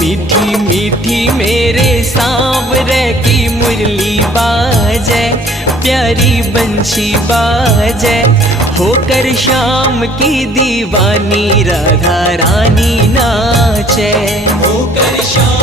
मीठी मीठी मेरे सांवरे की मुरली बाजे, प्यारी बंशी बाजे, होकर श्याम की दीवानी राधा रानी नाचे, होकर श्याम